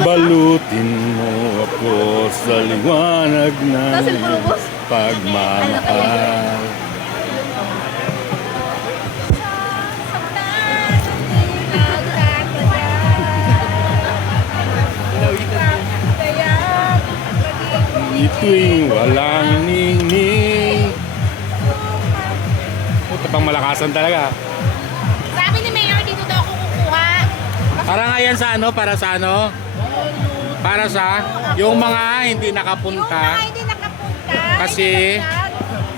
Balutin mo ako sa liwanag ng iyong pagmamahal. Ito'y walang ningning. Ito pang malakasan talaga. Sabi ni Mayor, dito daw ako kukuha. Para nga yan sa ano? Para sa ano? Para sa yung mga hindi nakapunta Hindi nakapunta.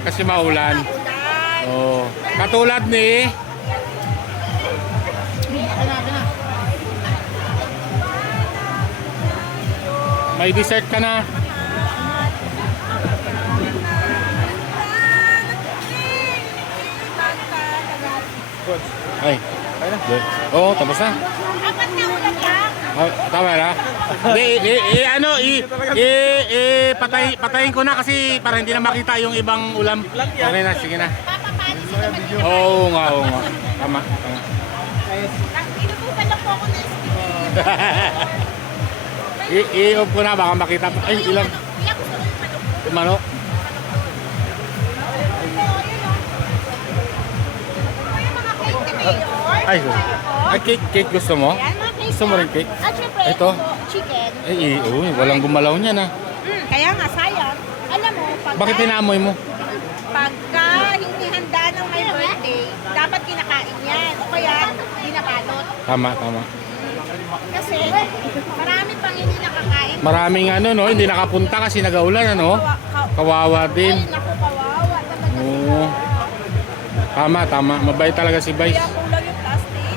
kasi maulan. Oh, katulad ni may dessert ka na. Ay. Oh, tapos na. Apat na ulan lang. Oh, tama na. Patayin ko na kasi para hindi na makita yung ibang ulam. Okay na, sige na. Papapanis ito mag-iwan. Oo nga. Tama. Inutusan lang po ako na speed. I-off ko na, baka makita pa. Ay, ilang. Kuya, gusto ko yung manok. Manok. Kuya, mga cake ni Mayor. Ay, cake gusto mo? Ayan, mga cake. Gusto mo rin cake? At syempre, Ito? chicken. Walang gumalaw niya na. Kaya nga, sayang. Alam mo, Bakit tinamoy mo? pagka hindi handa ng may birthday, dapat kinakain yan. O kaya, binabalot. Tama. Kasi, marami pang hindi nakakain. Maraming hindi nakapunta kasi nagaulan, Kawawa din. Ay, naku, kawawa. Talaga Oo. Tama. Mabait talaga si Vice. kaya kulang yung plastic.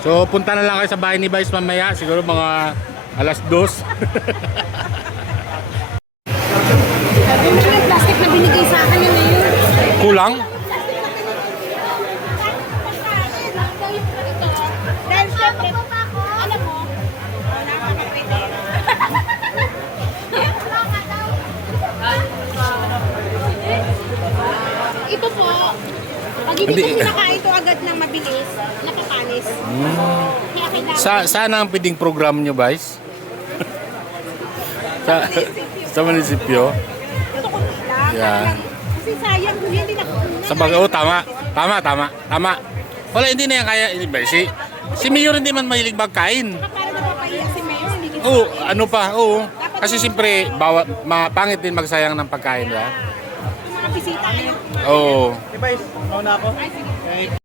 So, punta na lang kayo sa bahay ni Vice mamaya. Siguro mga alas 2. Yung plastic na binigay sa akin yun Kulang? Dahil syempre, alam mo, wala ka na pwede. Ito po, pag hindi ko kinakain ito agad ng mabilis, napapanis. Kaya kailangan. Saan ang pwedeng program nyo, Vice? sa munisipyo? Ito ko lang. Yeah. Kasi sayang kung hindi na. Sa bagay, tama. Wala, hindi na yan kaya. Si Mayor hindi man mahilig magkain. Para napapahiya si Mayor, hindi kita. Oo, Kasi siyempre, mapangit din magsayang ng pagkain, ba? Yung mga bisita ngayon. Oo. Hey, Vice, mauna ako. Ay, sige.